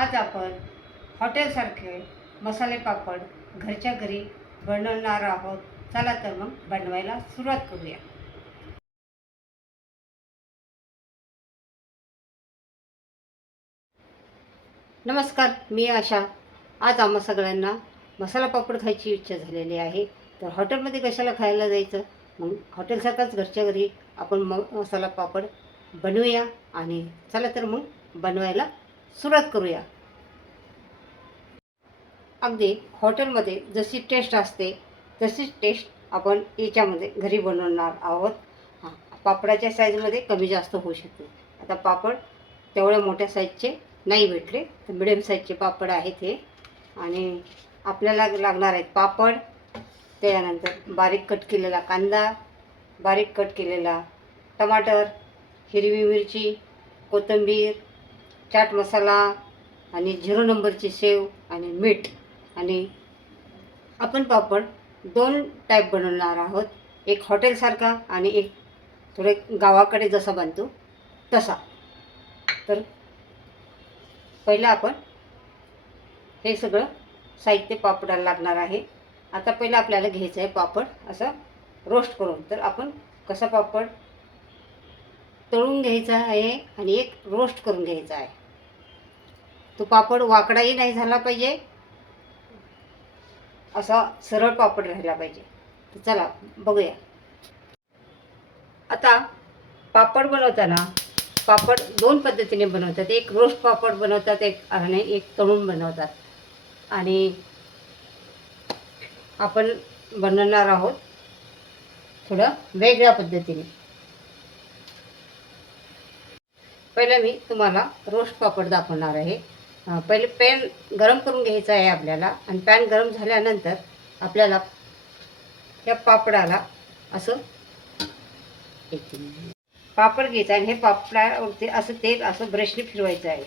आज आपण हॉटेलसारखे मसाले पापड घरच्या घरी बनवणार आहोत. चला तर मग बनवायला सुरुवात करूया. नमस्कार, मी आशा. आज आम्हा सगळ्यांना मसाला पापड खायची इच्छा झालेली आहे. तर हॉटेलमध्ये कशाला खायला जायचं, मग हॉटेलसारखाच घरच्या घरी आपण मसाला पापड बनवूया. आणि चला तर मग बनवायला सुरुवात करूया. अगदी हॉटेलमध्ये जशी टेस्ट असते तशीच टेस्ट आपण याच्यामध्ये घरी बनवणार आहोत. हां, पापडाच्या साईजमध्ये कमी जास्त होऊ शकते. आता पापड तेवढ्या मोठ्या साईजचे नाही भेटले, तर मिडियम साईजचे पापड आहेत हे. आणि आपल्याला लागणार आहेत पापड, त्यानंतर बारीक कट केलेला कांदा, बारीक कट केलेला टमाटर, हिरवी मिरची, कोथिंबीर, चाट मसाला आणि 0 नंबरची सेव आणि मीठ. आणि आपण पापड दोन टाईप बनवणार आहोत, एक हॉटेलसारखा आणि एक थोडे गावाकडे जसा बनतो तसा. तर पहिलं आपण हे सगळं साहित्य पापडाला लागणार आहे. आता पहिलं आपल्याला घ्यायचं आहे पापड असं रोस्ट करून. तर आपण कसा पापड तळून घ्यायचा आहे आणि एक रोस्ट करून घ्यायचा आहे. तो पापड वाकडाही नाही झाला पाहिजे, असा सरळ पापड राहिला पाहिजे. तर चला बघूया. आता पापड बनवताना पापड दोन पद्धतीने बनवतात. एक रोस्ट पापड बनवतात, एक तळून बनवतात. आणि आपण बनवणार आहोत थोडं वेगळ्या पद्धतीने. पहिलं मी तुम्हाला रोस्ट पापड दाखवणार आहे. पहिले पॅन गरम करून घ्यायचा आहे आपल्याला. आणि पॅन गरम झाल्यानंतर आपल्याला या पापडाला असं पापड घ्यायचं आहे. हे पापडावरती असं तेल असं ब्रशने फिरवायचं आहे,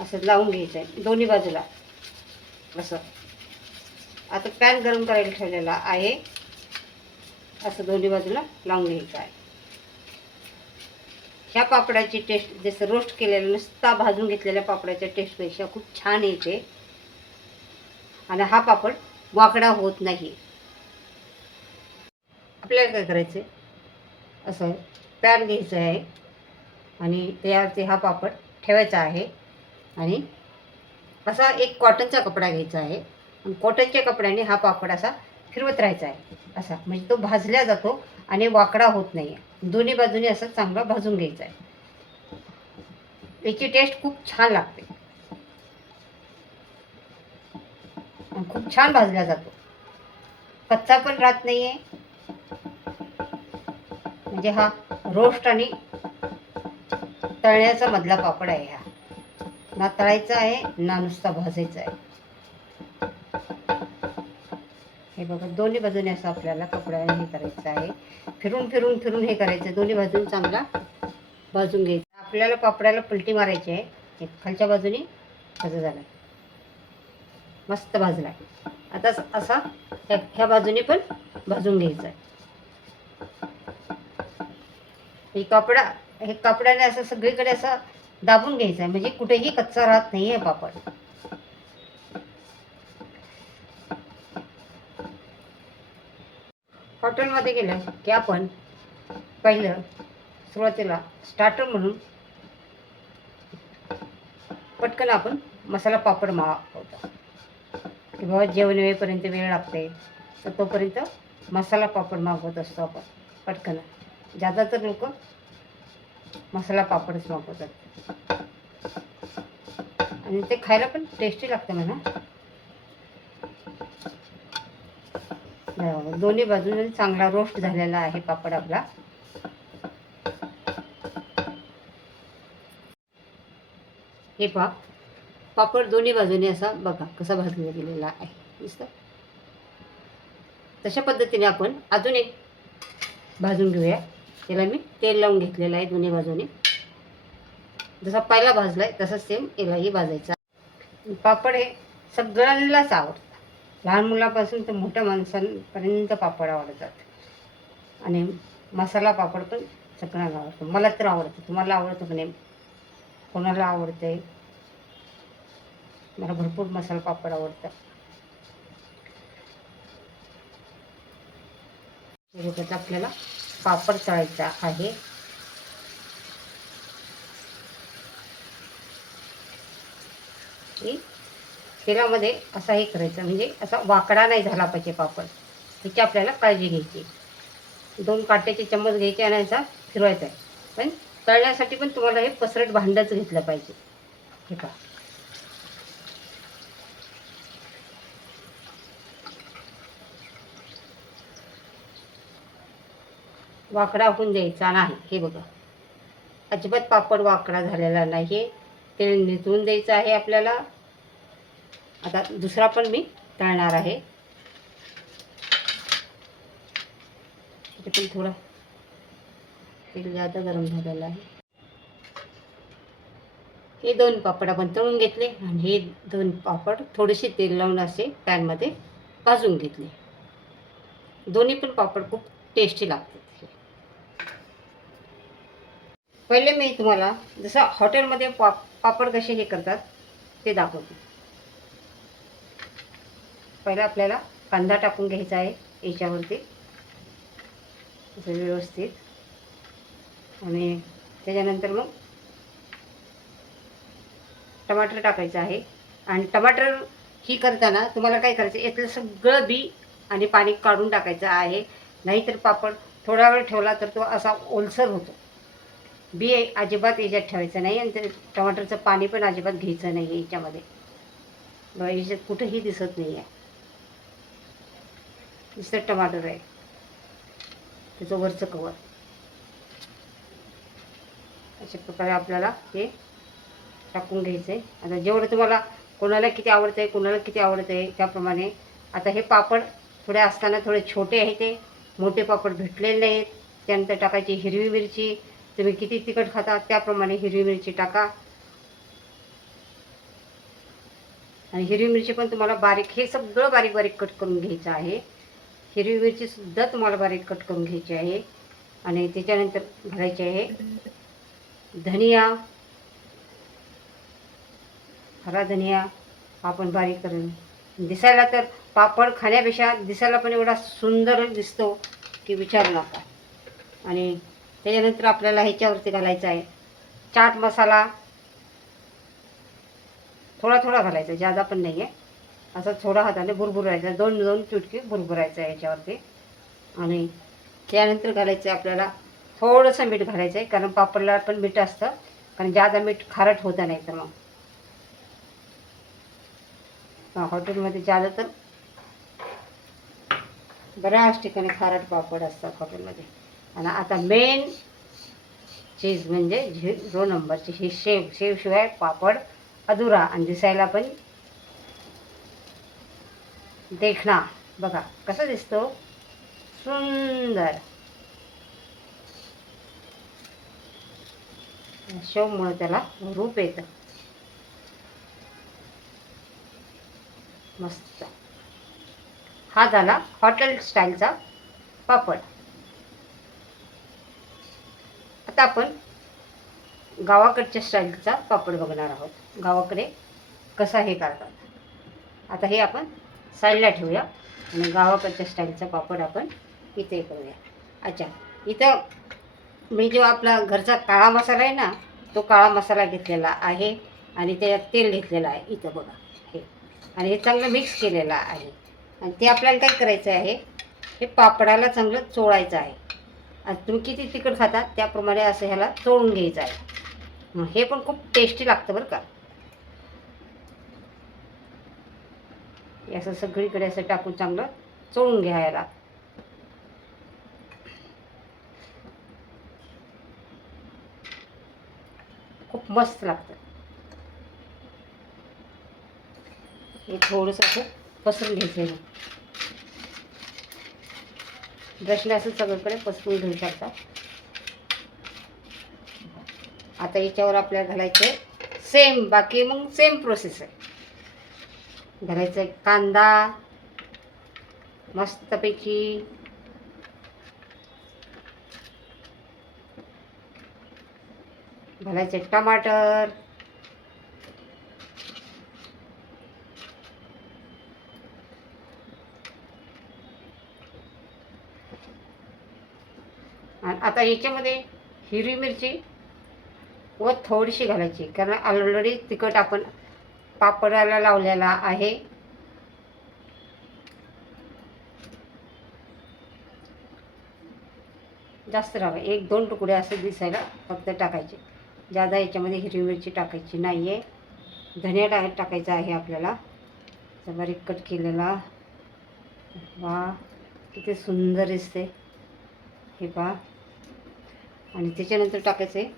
असं लावून घ्यायचं आहे दोन्ही बाजूला असं. आता पॅन गरम करायला ठेवलेला आहे, असं दोन्ही बाजूला लावून घ्यायचं आहे. ह्या पापडाची टेस्ट जसं रोस्ट केलेलं नुसता भाजून घेतलेल्या पापडाच्या टेस्टपेक्षा खूप छान येते. आणि हा पापड वाकडा होत नाही. आपल्याला काय करायचं आहे, असं पॅन घ्यायचं आहे आणि त्यावरती हा पापड ठेवायचा आहे. आणि असा एक कॉटनचा कपडा घ्यायचा आहे आणि कॉटनच्या कपड्याने हा पापड असा फिरवत राहायचा आहे असा, म्हणजे तो भाजला जातो आणि वाकडा होत नाही. दोन्ही बाजूने असं चांगला भाजून घ्यायचा आहे. याची टेस्ट खूप छान लागते आणि खूप छान भाजला जातो, कच्चा पण राहत नाही आहे. म्हणजे हा रोस्ट आणि तळण्याचा मधला पापड आहे हा. ना तळायचा आहे ना नुसता भाजायचा आहे. हे बघा, दोन्ही बाजूने असं आपल्याला कपड्याने हे करायचं आहे. फिरून फिरून फिरून हे करायचं, दोन्ही बाजून चांगला भाजून घ्यायचा. आपल्याला पापडाला पलटी मारायची आहे. एक खालच्या बाजूने असं झालं, मस्त भाजला. आता असा ह्या बाजूने पण भाजून घ्यायचा आहे. हे कापडाने असं सगळीकडे असं दाबून घ्यायचं आहे, म्हणजे कुठेही कच्चा राहत नाही आहे पापड. हॉटेलमध्ये गेलं की आपण पहिलं सुरुवातीला स्टार्टर म्हणून पटकन आपण मसाला पापड मागवतो की बाबा जेवण वेळेपर्यंत वेळ लागते, तर तोपर्यंत मसाला पापड मागवत असतो आपण पटकन. ज्यादातर लोक मसाला पापडच मागवतात आणि ते खायला पण टेस्टी लागतं म्हणा. दोन्ही बाजूने चांगला रोस्ट झालेला आहे पापड आपला. हे पापड दोन्ही बाजूने असा बघा कसा भाजला गेलेला आहे, दिसतं. तशा पद्धतीने आपण अजून एक भाजून घेऊया. त्याला मी तेल लावून घेतलेलं आहे दोन्ही बाजूने. जसा पहिला भाजला आहे तसंच सेम यालाही भाजायचा. पापड हे सगळ्यांनाच आवडतं, लहान मुलापासून तर मोठ्या माणसांपर्यंत पापड आवडतात. आणि मसाला पापड पण सगळ्यांना आवडतो. मला तर आवडतं. तुम्हाला आवडतं की नाही, कोणाला आवडते मला भरपूर मसाला पापड आवडतात. बघा आपल्याला पापड तळायचा आहे. तेलामध्ये असा हे करायचं, म्हणजे असा वाकडा नाही झाला पाहिजे पापड, ह्याची आपल्याला काळजी घ्यायची. 2 काट्याचे चम्मच घ्यायचे आणि याचा फिरवायचा आहे. पण तळण्यासाठी पण तुम्हाला हे पसरट भांडंच घेतलं पाहिजे. हे पहा, वाकडा होऊन द्यायचा नाही. हे बघा, अजिबात पापड वाकडा झालेला नाही. तेल निथळून द्यायचं आहे आपल्याला. आता दुसरा पण मी तळणार आहे. ते पण थोडा तेल जास्त गरम झालेलं आहे. हे 2 पापड आपण तळून घेतले आणि हे 2 पापड थोडेसे तेल लावून असे पॅनमध्ये भाजून घेतले. दोन्ही पण पापड खूप टेस्टी लागतात. पहिले मी तुम्हाला जसं हॉटेलमध्ये पापड कसे हे करतात ते दाखवते. पहिला आपल्याला कांदा टाकून घ्यायचा आहे याच्यावरती असं व्यवस्थित, आणि त्याच्यानंतर मग टमाटर टाकायचं आहे. आणि टमाटर ही करताना तुम्हाला काय करायचं, यातलं सगळं बी आणि पाणी काढून टाकायचं आहे. नाहीतर पापड थोडा वेळ ठेवला तर तो असा ओलसर होतो. बी अजिबात याच्यात ठेवायचं नाही, आणि ते टमाटरचं पाणी पण अजिबात घ्यायचं नाही आहे याच्यामध्ये. बघा, याच्यात कुठंही दिसत नाही आहे, नुसतं टमाटर आहे, त्याचं वरचं कवर. अशा प्रकारे आपल्याला हे टाकून घ्यायचं आहे. आता जेवढं तुम्हाला कोणाला किती आवडतं आहे, कोणाला किती आवडतं आहे त्याप्रमाणे. आता हे पापड थोडे असताना थोडे छोटे आहेत, ते मोठे पापड भेटलेले आहेत. त्यानंतर टाकायची हिरवी मिरची. तुम्ही किती तिखट खाता त्याप्रमाणे हिरवी मिरची टाका. आणि हिरवी मिरची पण तुम्हाला बारीक, हे सगळं बारीक बारीक कट करून घ्यायचं आहे. हिरवी मिरचीसुद्धा तुम्हाला बारीक कट करून घ्यायची आहे. आणि त्याच्यानंतर घालायचे आहे धनिया, हरा धनिया आपण बारीक करून. दिसायला तर पापड खाण्यापेक्षा दिसायला पण एवढा सुंदर दिसतो की विचारू नका. आणि त्याच्यानंतर आपल्याला ह्याच्यावरती घालायचा आहे चाट मसाला. थोडा थोडा घालायचा, जादा पण नाही आहे. असं थोडा हाताने भुरभुरायचा, 2 चुटकी भुरभुरायचं आहे याच्यावरती. आणि त्यानंतर घालायचं आहे आपल्याला थोडंसं मीठ घालायचं आहे, कारण पापडला पण मीठ असतं, कारण जादा मीठ खारट होतं नाही तर मग. हॉटेलमध्ये जादा तर बऱ्याच ठिकाणी खारट पापड असतात हॉटेलमध्ये. आणि आता मेन चीज म्हणजे 0 नंबरची ही शेव. शेवशिवाय पापड अधुरा, आणि दिसायला पण देखणा. बघा कसा दिसतो, सुंदर. शेवमुळे त्याला रूप येतं मस्त. हा झाला हॉटेल स्टाईलचा पापड. आता आपण गावाकडच्या स्टाईलचा पापड बघणार आहोत, गावाकडे कसा हे करतात. आता हे आपण साईडला ठेवूया आणि गावाकडच्या स्टाईलचा पापड आपण इथे करूया. अच्छा, इथं मी जो आपला घरचा काळा मसाला आहे ना, तो काळा मसाला घेतलेला आहे आणि त्याच्यात तेल घेतलेलं आहे इथं बघा हे. आणि हे चांगलं मिक्स केलेलं आहे. आणि ते आपल्याला काय करायचं आहे, हे पापडाला चांगलं चोळायचं आहे. आणि तुम्ही किती तिखट खाता त्याप्रमाणे असं ह्याला चोळून घ्यायचं आहे. हे पण खूप टेस्टी लागतं बरं का. असं सगळीकडे असं टाकून चांगलं चोळून घ्या याला. खूप मस्त लागतं. हे थोडंसं असं पसरून घ्यायचं आहे. ब्रशने असं सगळीकडे पसरून घेऊ शकता. आता याच्यावर आपल्याला घालायचं सेम, बाकी मग सेम प्रोसेस आहे. घालायचं कांदा मस्तपैकी, घालायचे टमाटर, आणि आता याच्यामध्ये हिरवी मिरची व थोडीशी घालायची, कारण ऑलरेडी तिखट आपण पापडाला लावलेला आहे. जास्त टाका, 1-2 तुकडे असे दिसायला फक्त टाकायचे. जादा याच्यामध्ये हिरवी मिरची टाकायची नाही आहे. धनिया टाकायचा आहे आपल्याला, बारीक कट केलेला. वा किती सुंदर दिसते हे पहा. आणि त्याच्यानंतर टाकायचं आहे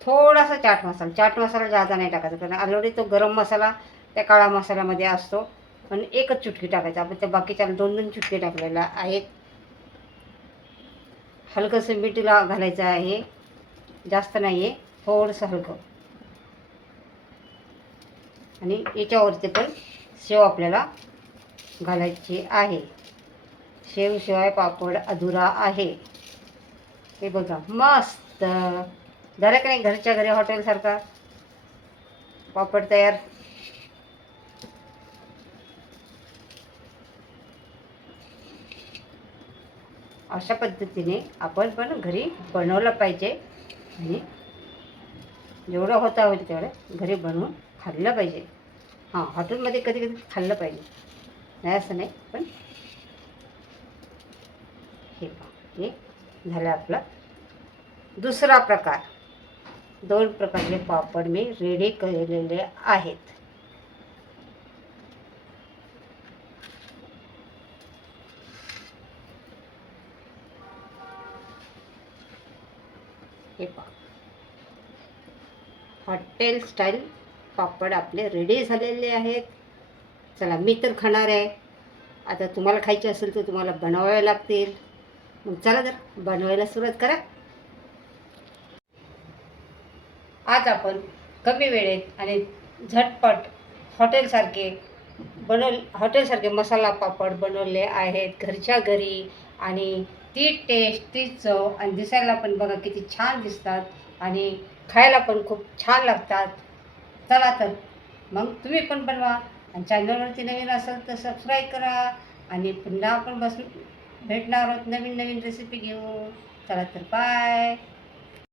थोडासा चाट मसाला. चाट मसाला जादा नाही टाकायचा, कारण ऑलरेडी तो गरम मसाला त्या काळा मसाल्यामध्ये असतो. पण एकच चुटकी टाकायचा. आपण त्या बाकीच्या 2-2 चुटकी टाकलेल्या आहेत. हलकंसं मीठ घालायचं आहे, जास्त नाही आहे, थोडंसं हलकं. आणि याच्यावरती पण शेव आपल्याला घालायची आहे. शेवशिवाय पापड अधुरा आहे. हे बघा मस्त झालं का नाही, घरच्या घरी हॉटेलसारखा पापड तयार. अशा पद्धतीने आपण पण घरी बनवलं पाहिजे आणि जेवढं होता होईल तेवढं घरी बनवून खाल्लं पाहिजे. हां, हॉटेलमध्ये कधी कधी खाल्लं पाहिजे, नाही असं नाही, पण हे पहा, हे झालं आपला दुसरा प्रकार. 2 प्रकारचे पापड मी रेडी केलेले आहेत. हे पहा, हॉटेल स्टाईल पापड आपले रेडी झालेले आहेत. चला, मी तर खाणार आहे. आता तुम्हाला खायचे असेल तर तुम्हाला बनवावे लागतील. मग चला तर बनवायला सुरुवात करा. आज आपण कमी वेळेत आणि झटपट हॉटेलसारखे मसाला पापड बनवले आहेत घरच्या घरी. आणि ती टेस्ट, ती चव, आणि दिसायला पण बघा किती छान दिसतात आणि खायला पण खूप छान लागतात. चला तर मग तुम्ही पण बनवा. आणि चॅनलवरती नवीन असेल तर सबस्क्राईब करा. आणि पुन्हा आपण भेटणार आहोत नवीन नवीन रेसिपी घेऊन. चला तर बाय.